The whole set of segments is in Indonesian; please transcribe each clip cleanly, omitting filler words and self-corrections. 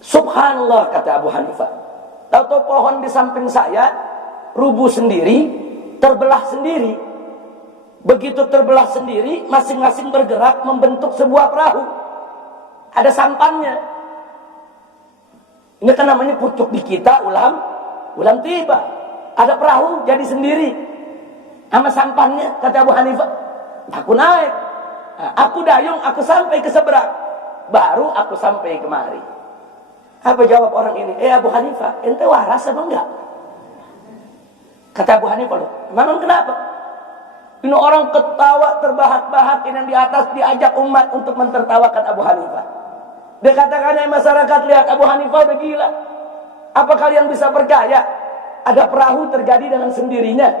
Subhanallah, kata Abu Hanifah. Tahu-tahu pohon di samping saya rubuh sendiri, terbelah sendiri. Begitu terbelah sendiri, masing-masing bergerak membentuk sebuah perahu. Ada sampannya. Ini kan namanya pucuk di kita, ulam tiba. Ada perahu jadi sendiri. Sama sampannya, kata Abu Hanifah. Aku naik. Aku dayung, aku sampai ke seberang. Baru aku sampai kemari. Apa jawab orang ini? Abu Hanifah, ente waras apa enggak? Kata Abu Hanifah, loh, memang kenapa? Ini orang ketawa terbahak-bahak, yang di atas diajak umat untuk mentertawakan Abu Hanifah. Dia katakan, masyarakat, lihat Abu Hanifah udah gila. Apa kalian bisa percaya? Ada perahu terjadi dengan sendirinya.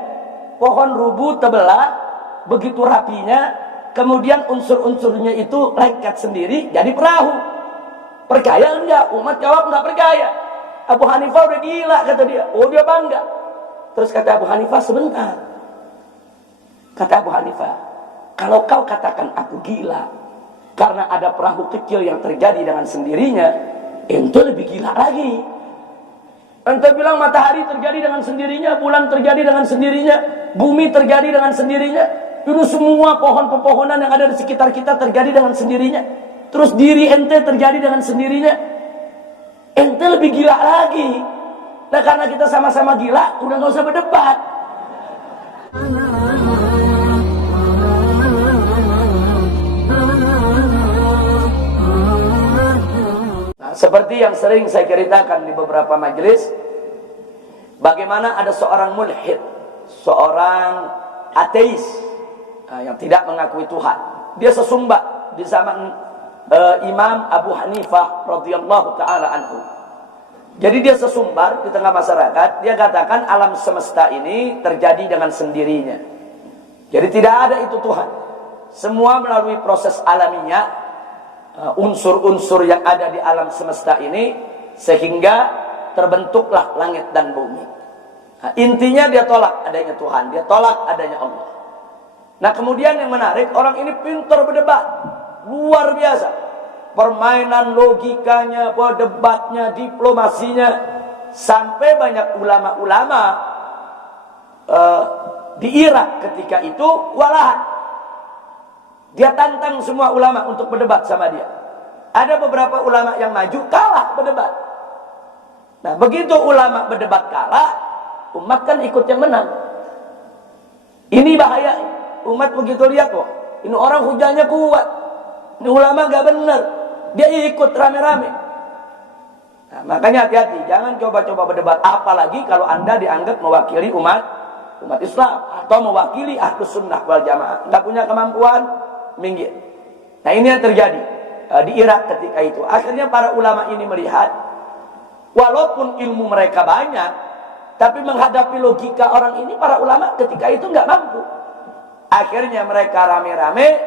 Pohon rubuh terbelah, begitu rapinya, kemudian unsur-unsurnya itu lengket sendiri, jadi perahu. Percaya enggak? Umat jawab enggak percaya. Abu Hanifah udah gila, kata dia. Oh, dia bangga. Terus kata Abu Hanifah, sebentar. Kata Abu Hanifah, kalau kau katakan aku gila karena ada perahu kecil yang terjadi dengan sendirinya, ente lebih gila lagi. Ente bilang matahari terjadi dengan sendirinya, bulan terjadi dengan sendirinya, bumi terjadi dengan sendirinya. Itu semua pohon-pepohonan yang ada di sekitar kita terjadi dengan sendirinya. Terus diri ente terjadi dengan sendirinya. Ente lebih gila lagi. Nah, karena kita sama-sama gila, udah gak usah berdebat. Nah, seperti yang sering saya ceritakan di beberapa majelis, bagaimana ada seorang mulhid, seorang ateis yang tidak mengakui Tuhan. Dia sesumbat di zaman Imam Abu Hanifah radhiyallahu taala anhu. Jadi dia sesumbar di tengah masyarakat. Dia katakan alam semesta ini terjadi dengan sendirinya. Jadi tidak ada itu Tuhan. Semua melalui proses alamiah, unsur-unsur yang ada di alam semesta ini, sehingga terbentuklah langit dan bumi. Nah, intinya dia tolak adanya Tuhan, dia tolak adanya Allah. Nah, kemudian yang menarik, orang ini pintar berdebat, luar biasa. Permainan logikanya, debatnya, diplomasinya, sampai banyak ulama-ulama di Irak ketika itu walahan. Dia tantang semua ulama untuk berdebat sama dia. Ada beberapa ulama yang maju, kalah berdebat. Nah, begitu ulama berdebat kalah, umat kan ikut yang menang. Ini bahaya. Umat begitu lihat, wah, ini orang hujahnya kuat, ini ulama gak benar, dia ikut rame-rame. Nah, makanya hati-hati, jangan coba-coba berdebat, apalagi kalau anda dianggap mewakili umat Islam atau mewakili Ahlus Sunnah wal Jamaah. Nggak punya kemampuan, minggir. Nah, ini yang terjadi di Irak ketika itu. Akhirnya para ulama ini melihat, walaupun ilmu mereka banyak, tapi menghadapi logika orang ini, para ulama ketika itu nggak mampu. Akhirnya mereka rame-rame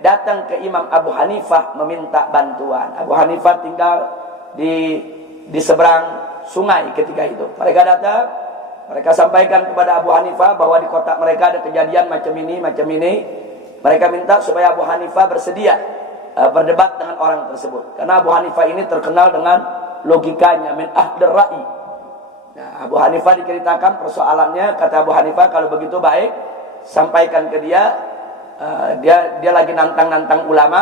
datang ke Imam Abu Hanifah meminta bantuan. Abu Hanifah tinggal di seberang sungai ketika itu. Mereka datang, mereka sampaikan kepada Abu Hanifah bahwa di kota mereka ada kejadian macam ini, macam ini. Mereka minta supaya Abu Hanifah bersedia berdebat dengan orang tersebut. Karena Abu Hanifah ini terkenal dengan logikanya, min ahdir ra'i. Nah, Abu Hanifah diceritakan persoalannya, kata Abu Hanifah, kalau begitu baik, sampaikan ke dia. Dia lagi nantang-nantang ulama,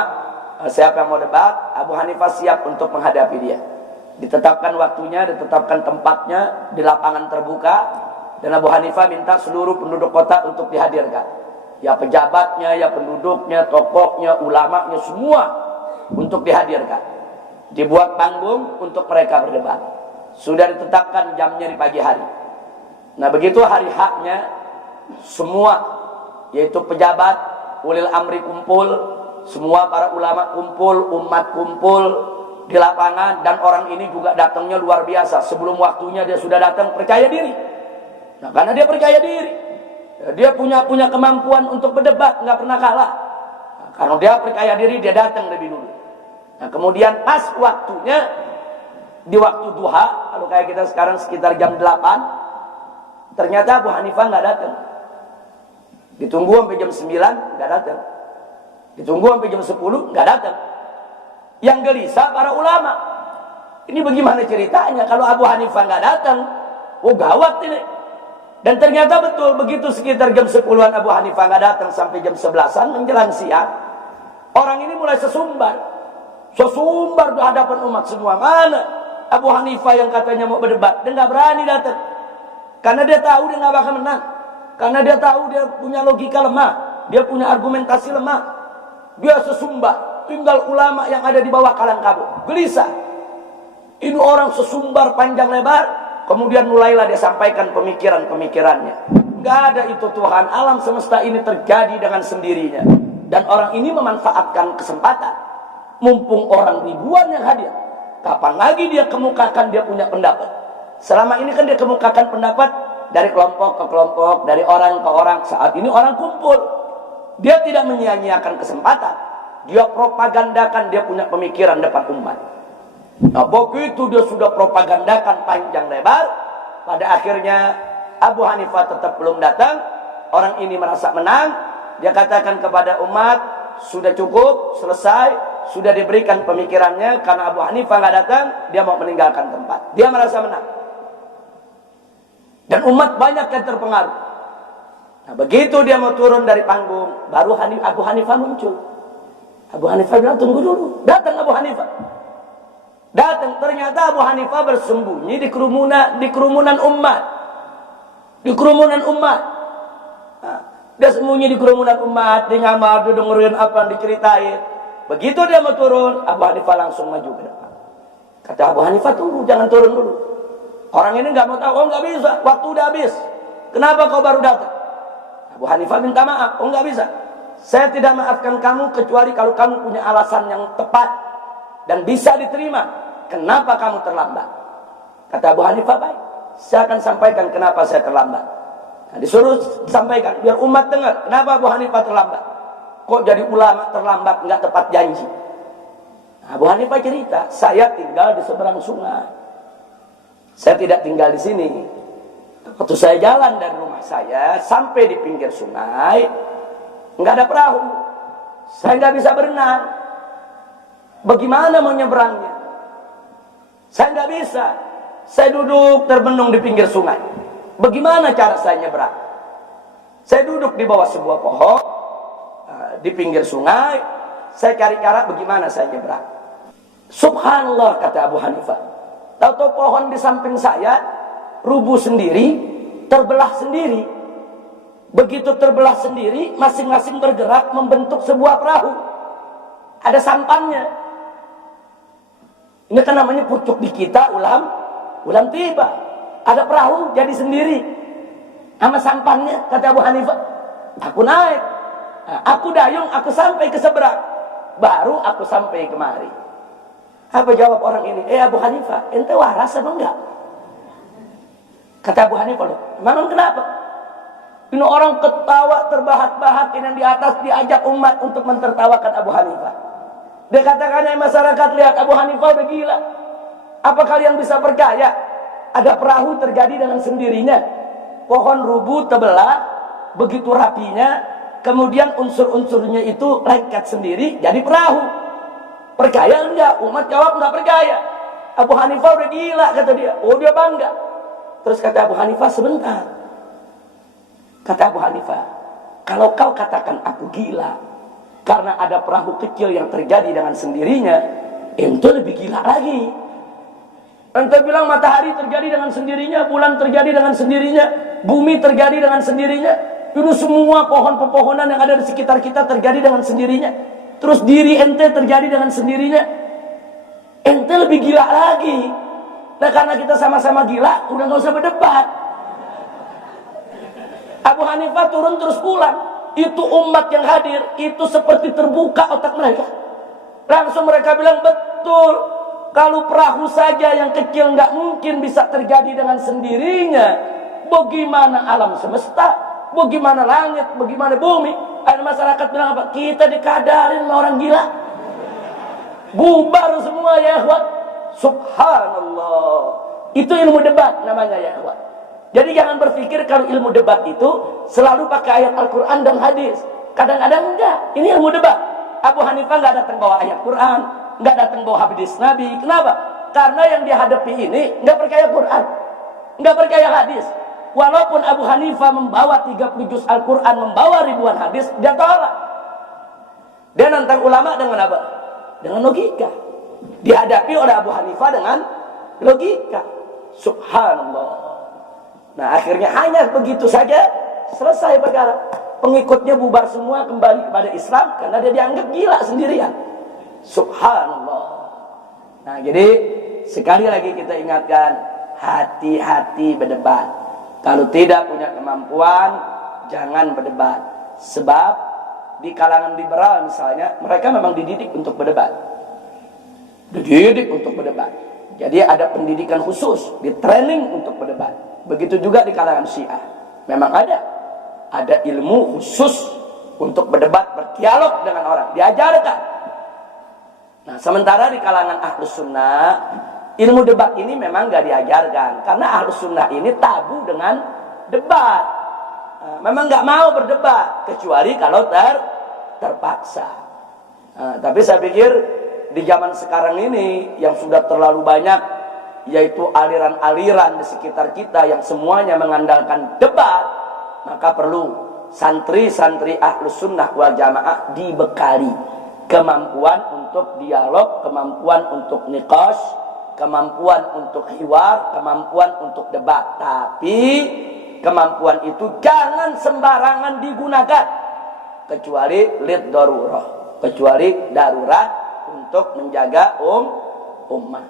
siapa yang mau debat. Abu Hanifah siap untuk menghadapi dia. Ditetapkan waktunya, ditetapkan tempatnya di lapangan terbuka, dan Abu Hanifah minta seluruh penduduk kota untuk dihadirkan. Ya pejabatnya, ya penduduknya, tokohnya, ulamanya, semua untuk dihadirkan. Dibuat panggung untuk mereka berdebat. Sudah ditetapkan jamnya di pagi hari. Nah, begitu hari haknya, semua, yaitu pejabat, ulil amri kumpul, semua para ulama kumpul, umat kumpul di lapangan, dan orang ini juga datangnya luar biasa. Sebelum waktunya dia sudah datang, percaya diri. Nah, karena dia percaya diri, dia punya kemampuan untuk berdebat, nggak pernah kalah. Nah, karena dia percaya diri, dia datang lebih dulu. Nah, kemudian pas waktunya, di waktu duha, kalau kayak kita sekarang sekitar jam 8, ternyata Abu Hanifah nggak datang. Ditunggu sampai jam 9, nggak datang. Ditunggu sampai jam 10, nggak datang. Yang gelisah para ulama. Ini bagaimana ceritanya kalau Abu Hanifah nggak datang? Oh gawat ini. Dan ternyata betul, begitu sekitar jam 10-an Abu Hanifah nggak datang sampai jam 11-an menjelang siang, orang ini mulai sesumbar di hadapan umat semua. Mana Abu Hanifah yang katanya mau berdebat, dia nggak berani datang, karena dia tahu dia nggak bakal menang, karena dia tahu dia punya logika lemah, dia punya argumentasi lemah, dia sesumbar. Tinggal ulama yang ada di bawah kalang kabut, gelisah. Ini orang sesumbar panjang lebar. Kemudian mulailah dia sampaikan pemikiran-pemikirannya. Gak ada itu Tuhan. Alam semesta ini terjadi dengan sendirinya. Dan orang ini memanfaatkan kesempatan. Mumpung orang ribuan yang hadir. Kapan lagi dia kemukakan dia punya pendapat? Selama ini kan dia kemukakan pendapat dari kelompok ke kelompok, dari orang ke orang. Saat ini orang kumpul. Dia tidak menyia-nyiakan kesempatan. Dia propagandakan dia punya pemikiran depan umat. Nah begitu dia sudah propagandakan panjang lebar, pada akhirnya Abu Hanifah tetap belum datang. Orang ini merasa menang. Dia katakan kepada umat, sudah cukup, selesai, sudah diberikan pemikirannya. Karena Abu Hanifah nggak datang, dia mau meninggalkan tempat. Dia merasa menang. Dan umat banyak yang terpengaruh. Nah begitu dia mau turun dari panggung, baru Abu Hanifah muncul. Abu Hanifah bilang, tunggu dulu. Datang Abu Hanifah. Datang, ternyata Abu Hanifah bersembunyi di kerumunan umat. Di kerumunan umat. Nah, dia sembunyi di kerumunan umat, di ngamar, dia dengerin apa yang diceritain. Begitu dia mau turun, Abu Hanifah langsung maju ke depan. Kata Abu Hanifah, tunggu, jangan turun dulu. Orang ini nggak mau tahu, oh nggak bisa, waktu udah habis. Kenapa kau baru datang? Abu Hanifah minta maaf, oh nggak bisa. Saya tidak maafkan kamu kecuali kalau kamu punya alasan yang tepat dan bisa diterima. Kenapa kamu terlambat? Kata Abu Hanifah, baik, saya akan sampaikan kenapa saya terlambat. Nah, disuruh sampaikan biar umat dengar. Kenapa Abu Hanifah terlambat? Kok jadi ulama terlambat, nggak tepat janji? Nah, Abu Hanifah cerita, saya tinggal di seberang sungai. Saya tidak tinggal di sini. Waktu saya jalan dari rumah saya sampai di pinggir sungai, nggak ada perahu. Saya nggak bisa berenang. Bagaimana mau nyebrangnya? Saya nggak bisa. Saya duduk termenung di pinggir sungai. Bagaimana cara saya nyebrang? Saya duduk di bawah sebuah pohon di pinggir sungai. Saya cari cara bagaimana saya nyebrang. Subhanallah, kata Abu Hanifah. Tahu-tahu pohon di samping saya rubuh sendiri, terbelah sendiri. Begitu terbelah sendiri, masing-masing bergerak membentuk sebuah perahu. Ada sampannya. Ini kan namanya pucuk di kita, ulam tiba. Ada perahu jadi sendiri. Sama sampannya, kata Abu Hanifah. Aku naik. Nah, aku dayung, aku sampai ke seberang. Baru aku sampai kemari. Apa jawab orang ini? Abu Hanifah, ente waras apa enggak? Kata Abu Hanifah, memang kenapa? Ini orang ketawa terbahak-bahak yang di atas diajak umat untuk mentertawakan Abu Hanifah. Dia katakan, masyarakat lihat Abu Hanifah udah gila. Apa kalian bisa percaya ada perahu terjadi dengan sendirinya? Pohon rubuh terbelah begitu rapinya, kemudian unsur-unsurnya itu lengket sendiri jadi perahu. Percaya enggak? Umat jawab enggak percaya. Abu Hanifah udah gila, kata dia. Oh, dia bangga. Terus kata Abu Hanifah, sebentar. Kata Abu Hanifah, kalau kau katakan aku gila karena ada perahu kecil yang terjadi dengan sendirinya, ente lebih gila lagi. Ente bilang matahari terjadi dengan sendirinya, bulan terjadi dengan sendirinya, bumi terjadi dengan sendirinya. Itu semua pohon-pepohonan yang ada di sekitar kita terjadi dengan sendirinya. Terus diri ente terjadi dengan sendirinya. Ente lebih gila lagi. Nah karena kita sama-sama gila, udah gak usah berdebat. Abu Hanifah turun terus pulang. Itu umat yang hadir, itu seperti terbuka otak mereka. Langsung mereka bilang, betul, kalau perahu saja yang kecil nggak mungkin bisa terjadi dengan sendirinya, bagaimana alam semesta, bagaimana langit, bagaimana bumi? Ada masyarakat bilang apa? Kita dikadarin sama orang gila. Bubar semua ya ikhwan. Subhanallah. Itu ilmu debat namanya ya ikhwan. Jadi jangan berpikir kalau ilmu debat itu selalu pakai ayat Al-Quran dan hadis. Kadang-kadang enggak. Ini ilmu debat. Abu Hanifah enggak datang bawa ayat Quran, enggak datang bawa hadis Nabi. Kenapa? Karena yang dihadapi ini nggak percaya Quran, nggak percaya hadis. Walaupun Abu Hanifah membawa 30 juz Al-Quran, membawa ribuan hadis, dia tolak. Dia nantang ulama dengan apa? Dengan logika. Dihadapi oleh Abu Hanifah dengan logika. Subhanallah. Nah, akhirnya hanya begitu saja selesai perkara. Pengikutnya bubar semua, kembali kepada Islam karena dia dianggap gila sendirian. Subhanallah. Nah, jadi sekali lagi kita ingatkan, hati-hati berdebat. Kalau tidak punya kemampuan, jangan berdebat. Sebab di kalangan liberal misalnya, mereka memang dididik untuk berdebat. Dididik untuk berdebat. Jadi ada pendidikan khusus, di training untuk berdebat. Begitu juga di kalangan Syiah. Memang ada ilmu khusus untuk berdebat, berdialog dengan orang. Diajarkan. Nah, sementara di kalangan Ahlus Sunnah, ilmu debat ini memang gak diajarkan. Karena Ahlus Sunnah ini tabu dengan debat. Nah, memang gak mau berdebat. Kecuali kalau terpaksa. Nah, tapi saya pikir di zaman sekarang ini yang sudah terlalu banyak, yaitu aliran-aliran di sekitar kita yang semuanya mengandalkan debat, maka perlu santri-santri Ahlus Sunnah wal Jamaah dibekali kemampuan untuk dialog, kemampuan untuk niqash, kemampuan untuk hiwar, kemampuan untuk debat. Tapi kemampuan itu jangan sembarangan digunakan kecuali lid darurah, kecuali darurat untuk menjaga ummah.